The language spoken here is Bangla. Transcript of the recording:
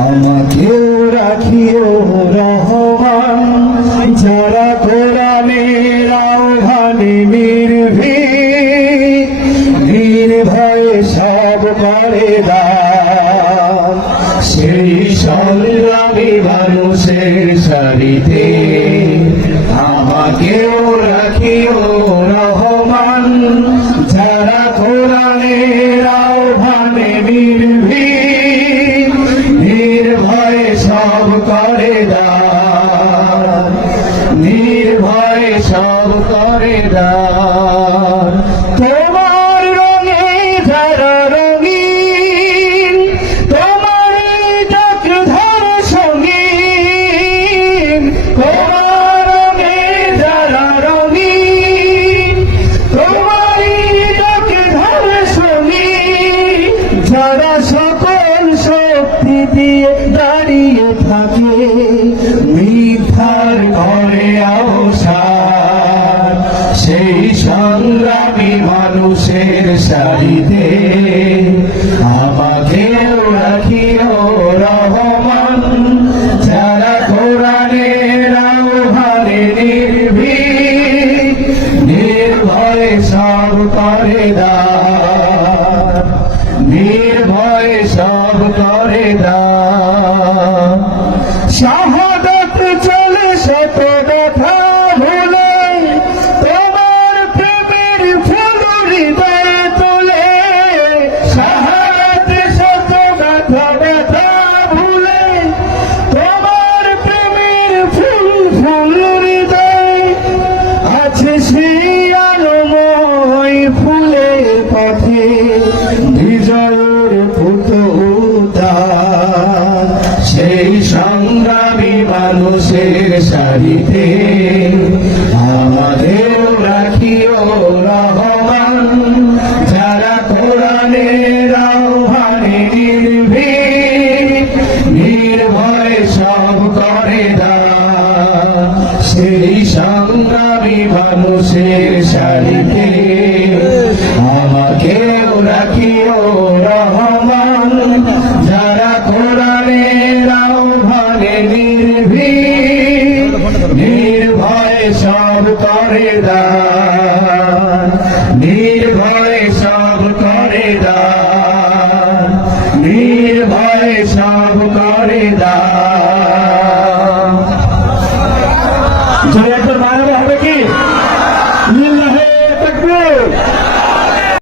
আমাকেও রাখিও রহমান যারা কোরআনের আহ্বানে নির্ভীক নির্ভয়ে সব করে দান। সেই সংগ্রামী মানুষের সারিতে সব করে দান নির্ভয়ে সব করে দান তোমার রঙে যারা রঙিন, তোমার চক্রধর সঙ্গীন, তোমার তোমার চক্রধর সঙ্গীন। যারা সকল শক্তি দিয়ে থাকে মিথ্যার ঘরে অবসান। সেই সংগ্রামী মানুষের সারিতে আমাকেও রাখিও রহমান। যারা কোরআনের আহ্বানে নির্ভীক, নির্ভয়ে যাহা সারিতে আমাদের রাখিও রহমান। যারা কোরআনের আহ্বানে নির্ভীক, নির্ভয় সব করে দান সেই সংগ্রামী মানুষের সারিতে, আমাকেও রাখিও রহমান। নির্ভয় সব করে দা নির্ভয় সব করে দা জয় মানবে হবে